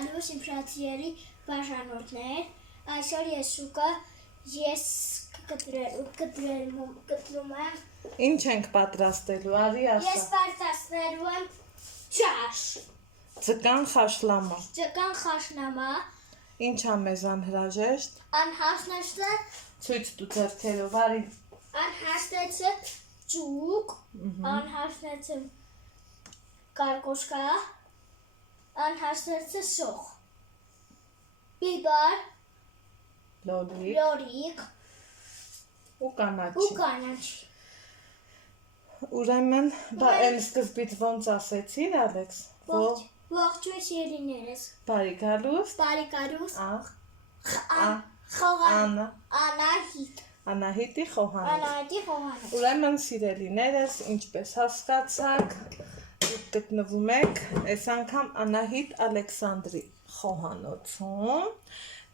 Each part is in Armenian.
Ալուս իմ շատիերի բաժանորդներ, այսօր ես շուկա ես կտրում եմ Ինչ ենք պատրաստելու, արի ասա Ես պատրաստելու եմ ճաշ Ձկան խաշլամա Ձկան խաշլամա Ինչ ա մեզ անհրաժեշտ Անհաշնաշտը Ցույց տու ձեռքերով, արի Անհաշնեցը ճուկ Անհաշնեցը կարկոշկա Անհաշնեցը սոխ Բիբար Լորիկ ու կանաչի Ուրեմն, այն սկզբից ոնց ասեցիր, Ալեքս Ողջույն սիրելիներս Բարի գալուս Անահիտի խոհանոց Ուրեմն սիրելիներս, ինչպես հասկացաք գտնվում եք այս անգամ Անահիտ Ալեքսանդրի խոհանոցում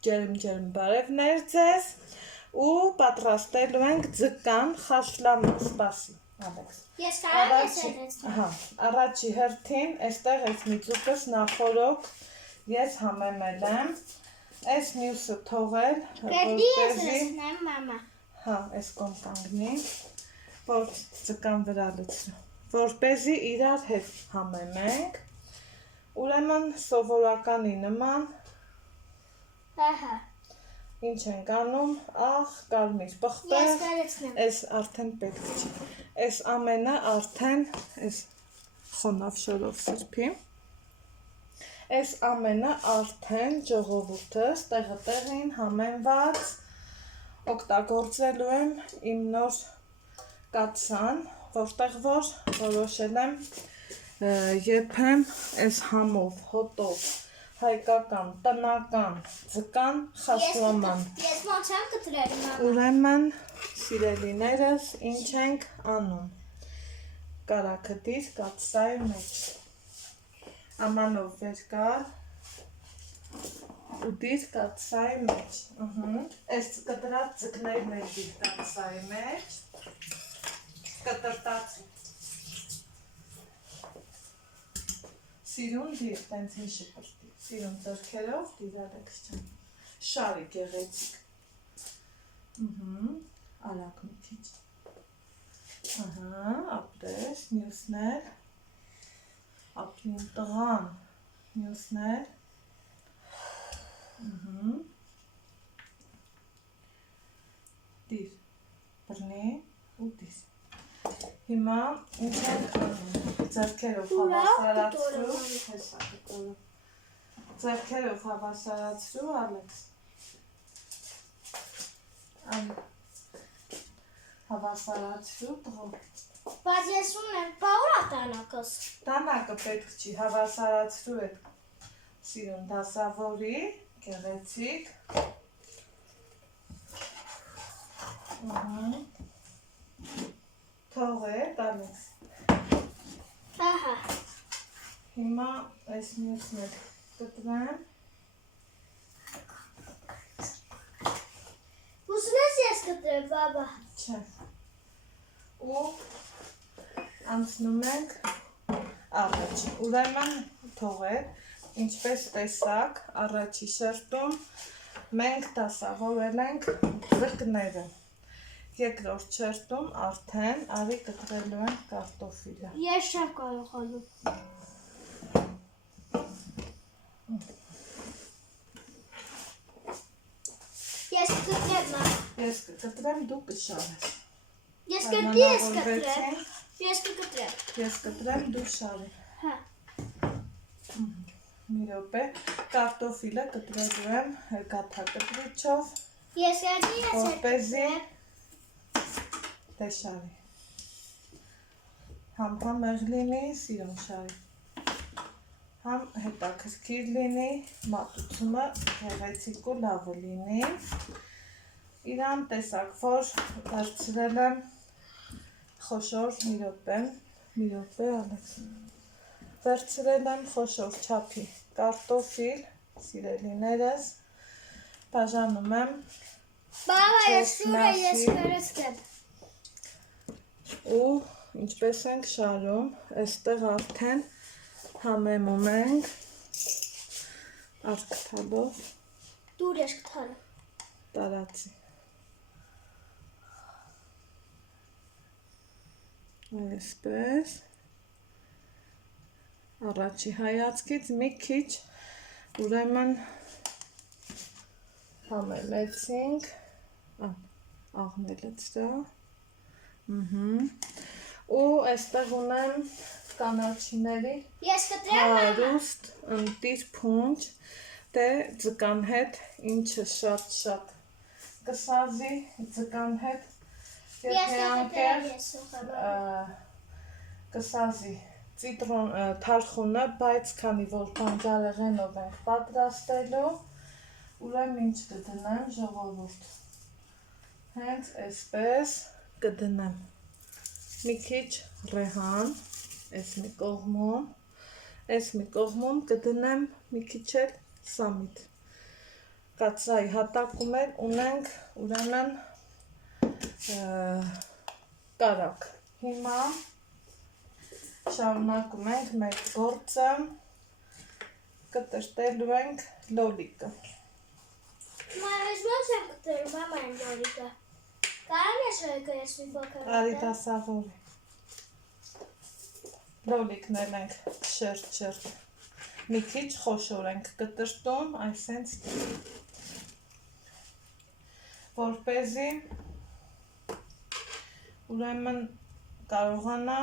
ջերմ բարևներ ձեզ ու պատրաստելու ենք ձկան խաշլամա սպասի Ես կարող ես Առաջի հերթին այստեղ այս մի ձուկս նախորոք ես համեմել եմ այս մյուսը թողել Պետք է ես լցնեմ մամա այս կողմ կանգնի որ ձկան վրա լցնեմ որպեսզի իրար հետ համեմենք ուրեմն սովորականի նման Ինչ ենք անում, կարմիր պղպեղ, այս արդեն պետք չի, այս ամենը արդեն, այս խոնավ շորով սրբի, այս ամենը արդեն ժողովուրդս տեղին համենված, օգտագործելու եմ իմ նոր կաթսան, որտեղ որ որոշել եմ եփեմ այս համով, հոտով, հայկական, տնական, ձկան խաշլաման Ես ոնց եմ կտրել մամա Ուրեմն, սիրելիներս, ինչ ենք անում Կարագը դիր կաթսայի մեջ Ամանով վեր կար ու դիր կաթսայի մեջ Այս կտրած ձկներն են դիր կաթսայի մեջ Կտրտացու Սիրուն դիր, տենց հին շպրտի Սիրուն ձրքերով դիրալեքս չեմ Շարի գեղեցիկ Արագ մի քիչ Ապրես, մյուսներ Ապրին տղան Մյուսներ Դիր Բրնի ու դիր Հիմա ինչ ենք անում Ձեռքերով հավասարացրու Ձեռքերով հավասարացրու Ալեքս Հավասարացրու տղով Բայց ես ունեմ պաուրա տանակս Տանակը պետք չի հավասարացրու էդ Սիրուն դասավորի Գեղեցիկ Թողեք Ալեքս Հիմա այս մյուսներ կտրեմ Ուսում ես ես կտրեմ բաբա Չէ ու անցնում ենք առաջ Ուրեմն թողեք ինչպես տեսակ առաջի շերտում մենք դասավորել ենք ձկները Երկրորդ շերտում արդեն արի կտրելու ենք կարտոֆիլը Ես չեմ կարող ալու Ես կտրեմ Ես կտրեմ դու կշարես Ես կտրեմ դու շարի Մի րոպե կարտոֆիլը կտրելու եմ գաթակտրիչով որպեսզի դե շարի Համ համեղ լինի սիրուն շարի Համ հետաքրքիր լինի մատուցումը գեղեցիկ ու լավը լինի Իրան տեսակ որ վերցրել եմ խոշոր մի րոպե Ալեքս Վերցրել եմ խոշոր չափի կարտոֆիլ սիրելիներս բաժանում եմ Բաբա ես շուրը ես վերցրեմ ու ինչպես ենք շարում այստեղ արդեն համեմում ենք Արկթալով Դուր ես կթալը։ տարածի։ Այսպես առաջի հայացքից մի քիչ ուրեմն համեմեցինք աղնելից դա ու այստեղ ունեմ կանաչիների Ես կտրեմ մամա։ հարուստ ընտիր փունջ դե ձկան հետ ինչը շատ կսազի ձկան հետ Ես եթե կտրեմ անկեր ես սոխը։ կսազի ծիտրոն թարխունը, բայց քանի որ բանջարեղենով ենք պատրաստելու, ուրեմն ինչ կդնեմ ժողովուրդ։ Հենց այսպես կդնեմ մի քիչ ռեհան, այս մի կողմում կդնեմ մի քիչ էլ սամիտ։ Կացայի հատակում էլ ունենք ուրեմն կարակ։ Հիմա շարունակում ենք մեր գործը, կտրտելու ենք լոլիկը։ Ես ոնց եմ կտրում մամա այն լոլիկը։ Կարամ ես լոլիկը ես մի փոքր։ Արի դասավորի։ Լոլիկն էլ ենք շերտ, մի քիչ խոշոր ենք կտրտում, այսենց որպեսզի ուրեմն կարողանա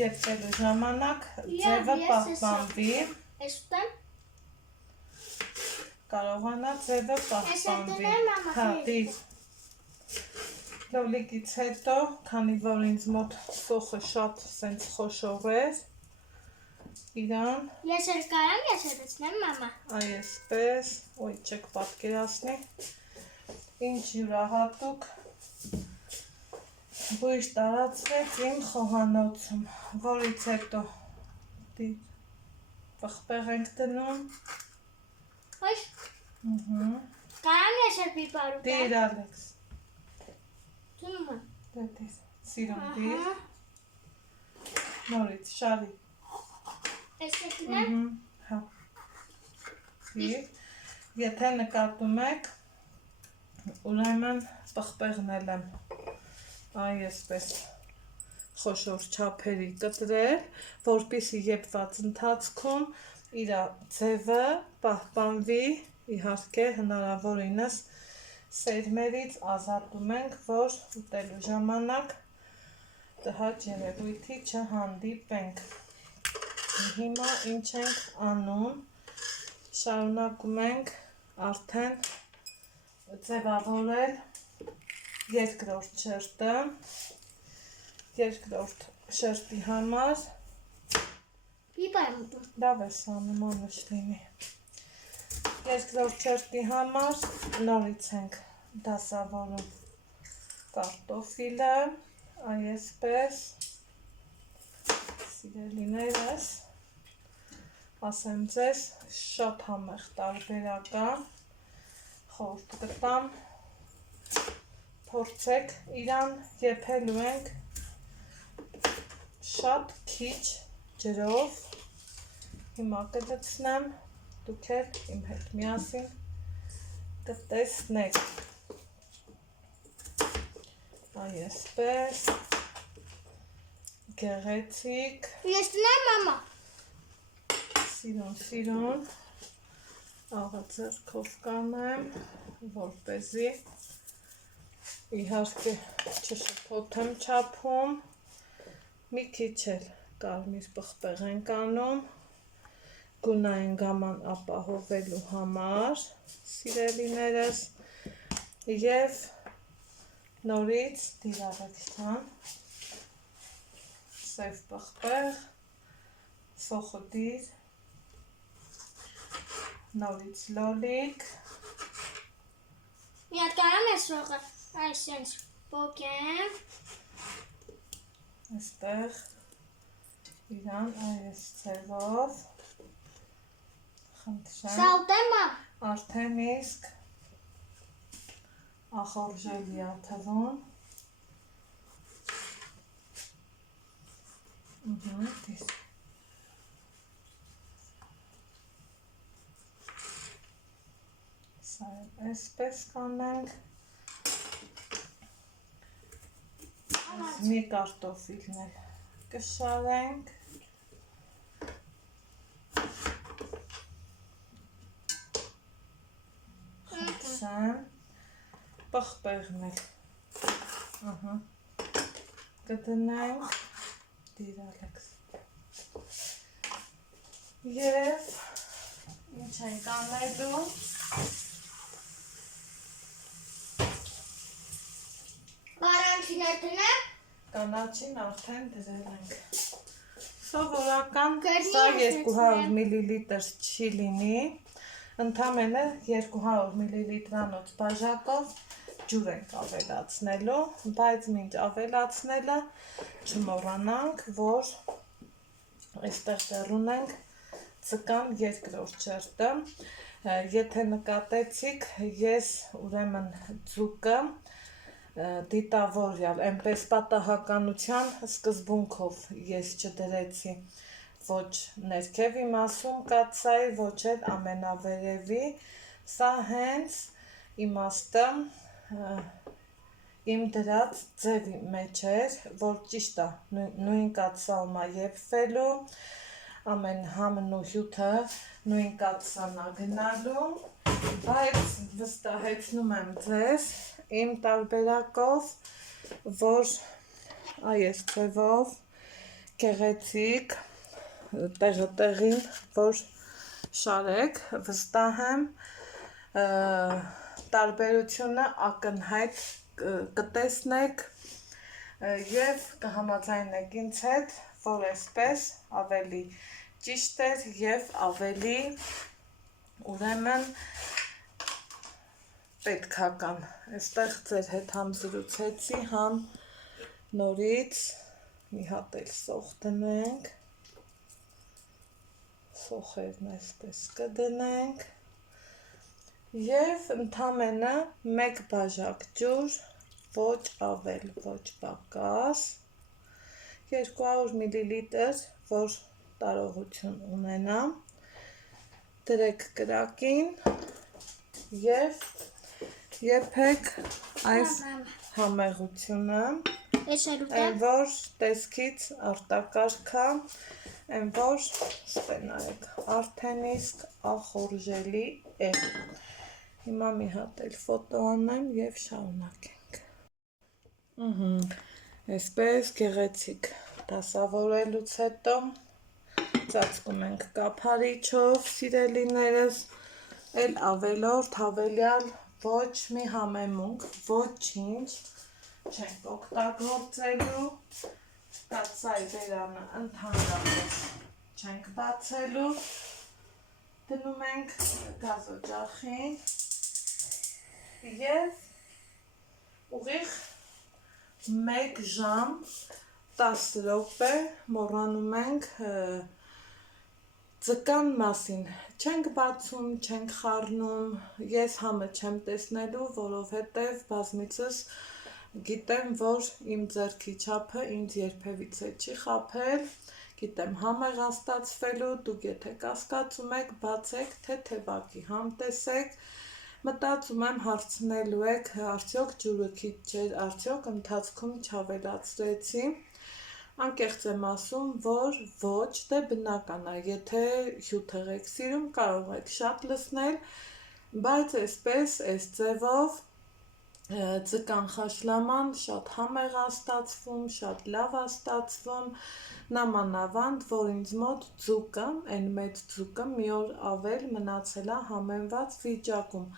եփելու ժամանակ ձևը պահպանվի, Ես ուտեմ։ կարողանա ձևը պահպանվի։ Հա, դիր։ Լոլիկից հետո, քանի որ ինձ մոտ սոխը շատ սենց խոշոր էր, իրան Ես էլ կարամ ես էլ լցնեմ մամա։ այսպես, ոյ չեք պատկերացնի, ինչ յուրահատուկ բույր տարածվեց իմ խոհանոցում, որից հետո պղպեղ ենք դնում։ Ոյ։ Կարամ ես էլ պիպարու։ Դիր Ալեքս, Դնում եմ։ դիր, սիրում դիր, նորից, շարի։ Ես կտնեմ։ Հա, դիր, եթե նկատում եք, ուրեմն պղպեղն էլ եմ այսպես խոշոր չափերի կտրել, որպեսզի եփված ընթացքում իր ձևը պահպանվի, իհարկե հնարավորինս սերմերից ազատում ենք, որ ուտելու ժամանակ տհաճ երևույթի չհանդիպենք։ Հիմա ինչ ենք անում, շարունակում ենք արդեն ձևավորել երկրորդ շերտը, երկրորդ շերտի համար Պիպա եմ ուտում։ լավ ես անում, անուշ լինի։ Երկրորդ շերտի համար նորից ենք դասավորում կարտոֆիլը, այսպես, սիրելիներս, ասեմ ձեզ, շատ համեղ տարբերական, խորտ կտամ, փորձեք իրան եփելու ենք շատ քիչ ջրով, հիմա կլցնեմ, դուք էլ իմ հետ միասին կտեսնեք, այսպես, գեղեցիկ, Ես տնեմ մամա։ սիրուն, աղա ձեռքով կանեմ, որպեսզի իհարկե չշփոթեմ չափում, մի քիչ էլ կարմիր պղպեղ ենք անում, գունային գաման ապահովելու համար, սիրելիներս, և նորից դիրավեքշան, սև պղպեղ, սոխը դիր, նորից լոլիկ, Մի հատ կարամ ես սոխը այսենց պոկեմ։ այստեղ իրան այս ձևով խնդրեմ, Սա ուտեմ մամ։ արդեն իսկ ախորժելի ա թվում, դիս, Այսպես կանենք։ Մի կարտոֆիլն էլ կշարենք։ Խնդրեմ, պղպեղն էլ կդնենք, դիր Ալեքս։ Եվ ինչ ենք անելու։ Կանաչին դնեմ։ Կանաչին արդեն դրել ենք։ Սովորական Կրնի սա ուզեցնեմ։ 200 մլ չի լինի, ընդամենը 200 մլ-անոց բաժակով ջուր ենք ավելացնելու, բայց մինչ ավելացնելը չմոռանանք, որ այստեղ դեռ ունենք ձկան երկրորդ շերտը։ Եթե նկատեցիք, ես ուրեմն ձուկը դիտավորյալ, այնպես պատահականության սկզբունքով ես չդրեցի ոչ ներքև իմասում կացայի, ոչ էլ ամենավերևի, սա հենց իմաստը իմ դրած ձևի մեջ էր, որ ճիշտ է, նույն կացալմա եփվելու, ամեն համն ու հյութը նույն կացանա գնալու, բայց վստահեցնում եմ ձեզ իմ տարբերակով, որ այս ձևով գեղեցիկ տեղին, որ շարեք, վստահ եմ տարբերությունը ակնհայտ կտեսնեք և կհամաձայնեք ինձ հետ, որ այսպես ավելի ճիշտ էր և ավելի ուրեմն պետքական։ Այստեղ ձեր հետ համ զրուցեցի, համ նորից մի հատ էլ սոխ դնենք, սոխերն այսպես կդնենք և ընդամենը մեկ բաժակ ջուր, ոչ ավել, ոչ պակաս, 200 մլ, որ տարողություն ունենա, դրեք կրակին և եփեք այս համեղությունը, այն որ տեսքից արտակարգա, այն որ ստենայեք, արդեն իսկ ախորժելի է։ Հիմա մի հատ էլ ֆոտո անեմ և շարունակենք։ Այսպես գեղեցիկ դասավորելուց հետո ծածկում ենք կափարիչով, սիրելիներս, էլ ավելորդ հավելյալ ոչ մի համեմունք, ոչինչ չենք օգտագործելու, կացայի բերանը ընդհանրապես չենք բացելու, դնում ենք գազօջախին և ուղիղ 1 ժամ 10 րոպե մոռանում ենք ձկան մասին, չենք բացում, չենք խառնում, ես համը չեմ տեսնելու, որովհետև բազմիցս գիտեմ, որ իմ ձեռքի չափը ինձ երբևիցե չի խաբել, գիտեմ համեղ ստացվելու, դուք եթե կասկածում եք, բացեք թեթևակի համ տեսեք, մտածում եմ հարցնելու եք, արդյոք ջուրը քիչ չէր, արդյոք ընթացքում չավելացրեցի, անկեղծ եմ ասում, որ ոչ, դե բնական է, եթե հյութ եք սիրում, կարող եք շատ լցնել, բայց այսպես, այս ձևով ձկան խաշլաման շատ համեղ է ստացվում, շատ լավ է ստացվում, նամանավանդ, որ ինձ մոտ ձուկը, այն մեծ ձուկը մի օր ավել մնացել է համեմված վիճակում,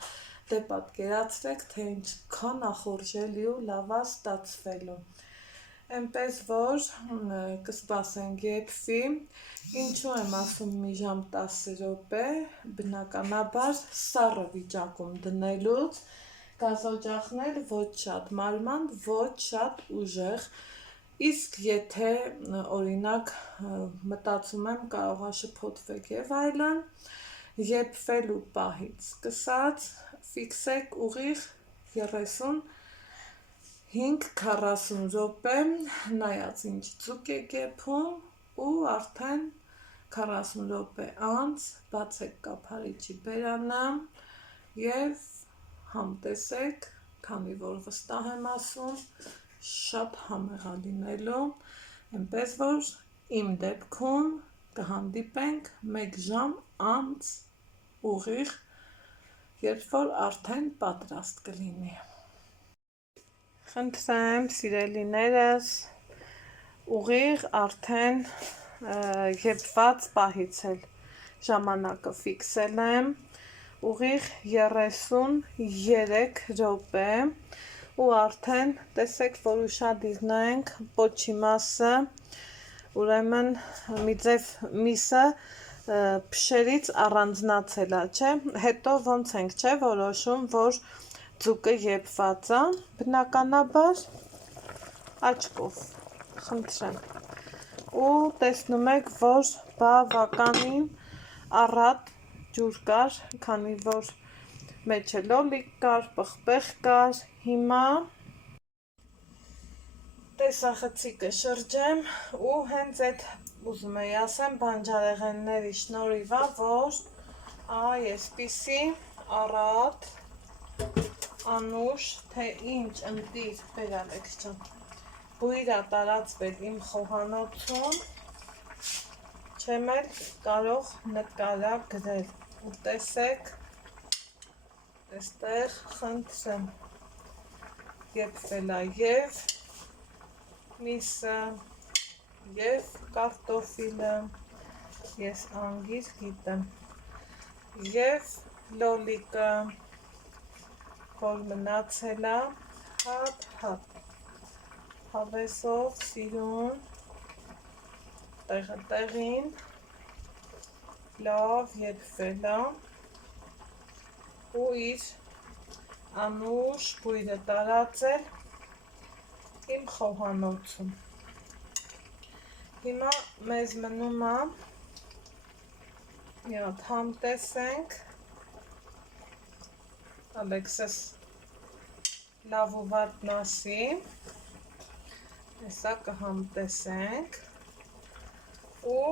դե պատկերացրեք, թե ինչքան ախորժելի ու լավ է ստացվելու, այնպես որ կսպասենք եփվի, ինչու եմ ասում մի ժամ 10 րոպե, բնականաբար սառը վիճակում դնելուց, գազօջախն էլ ոչ շատ մանր, ոչ շատ ուժեղ, իսկ եթե օրինակ մտածում եմ կարող է շփոթվեք եւ այլն, եփվելու պահից սկսած ֆիքսեք ուղիղ 35-40 րոպե, նայած ինչ ձուկ եք եփում ու արդեն 40 րոպե անց բացեք կափարիչի բերանը և համտեսեք, քանի որ վստահ եմ ասում, շատ համեղ է լինելու, այնպես որ իմ դեպքում կհանդիպենք 1 ժամ անց ուղիղ, երբ որ արդեն պատրաստ կլինի։ Խնդրեմ, սիրելիներս, ուղիղ արդեն եփված պահից էլ ժամանակը ֆիքսել եմ, ուղիղ 33 րոպե ու արդեն տեսեք, որ ուշադիր նայենք պոչի մասը, ուրեմն մի ձև միսը փշերից առանձնացել է, չէ, հետո ոնց ենք չէ որոշում, որ ձուկը եփված է, բնականաբար աչքով, խնդրեմ, ու տեսնում եք, որ բավականին առատ ջուր կար, քանի որ մեջը լոլիկ կար, պղպեղ կար, հիմա տեսախցիկը շրջեմ ու հենց այդ ուզում էի ասեմ բանջարեղենների շնորհիվ է, որ այսպիսի առատ անուշ, թե ինչ ընտիր բերալեք ջան, բույր է տարածվել իմ խոհանոցում, չեմ էլ կարող նկարագրել ու տեսեք, այստեղ խնդրեմ եփվել է և միսը, և կարտոֆիլը, ես անգիր գիտեմ, և լոլիկը, որ մնացել է հատ, հավեսով սիրուն, տեղը տեղին, լավ եփվել է ու իր անուշ բույրը տարածել իմ խոհանոցում։ Հիմա մեզ մնում է մի հատ համտեսենք, Ալեքսես լավ ու վատն ասի, հեսա կհամտեսենք ու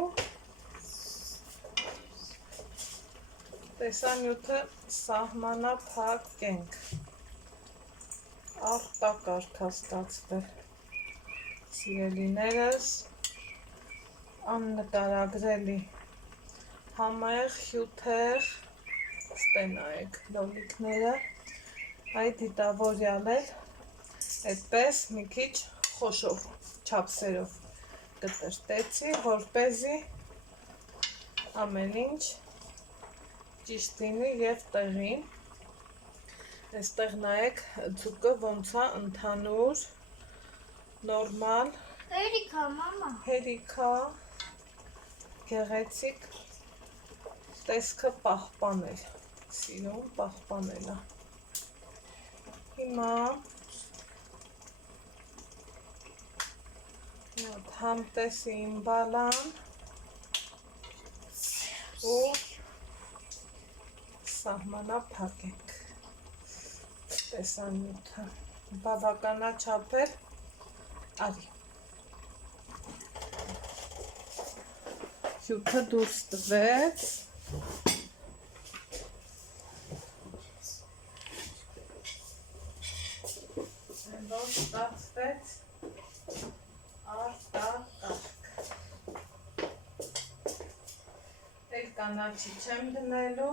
տեսանյութը սահմանափակենք, արտակարգ է ստացվել, սիրելիներս, աննկարագրելի, համեղ, հյութեղ, ստենայեք լոլիկները, այդ դիտավորյալ էլ այդպես մի քիչ խոշոր չափսերով կտրտեցի, որպեսզի ամեն ինչ ճիշտ լինի և տեղին, այստեղ նայեք ձուկը ոնց է ընդհանուր, նորմալ, Հերիքա, մամա, հերիքա, գեղեցիկ, տեսքը պահպանել, սիրուն պահպանել է, հիմա համտեսի իմ բալան ու սահմանափակենք տեսանյութը, բավականաչափ արի, հյութը դուրս տվեց, որ ստացվեց արտակարգ, էլ կանաչի չեմ դնելու,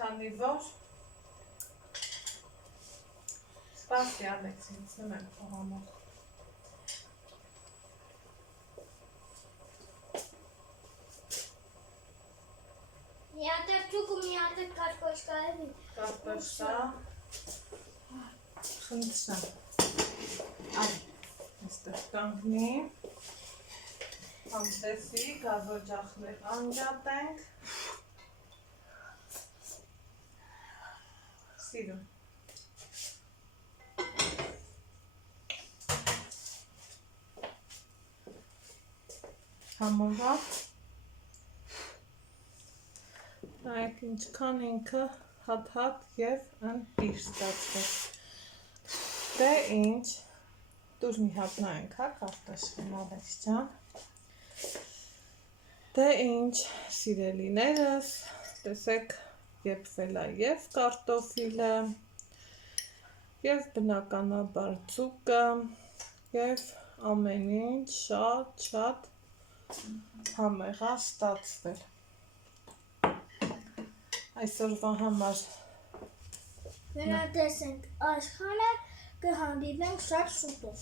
քանի որ սպասի Ալեքս, ինձնում եմ խոհանոց, մի հատ է ճուկ ու մի հատ է կարկոշկա էլի, կարտոշկա, խնդրեմ, այ, այստեղ կանգնի, համտեսի, գազօջախներ անջատենք, սիրուն, համովա, նայեք ինչքան ինքը հատ և ընտիր ստացվեց, դե ինչ, դուր մի հատ նայենք, կարտոշկան Ալեքս ջան, դե ինչ, սիրելիներս, տեսեք եփվել է և կարտոֆիլը, և բնականաբար ձուկը, և ամեն ինչ շատ համեղ է ստացվել։ Այսօրվա համար Գնահատենք այս խանը, կհանդիպենք շատ շուտով։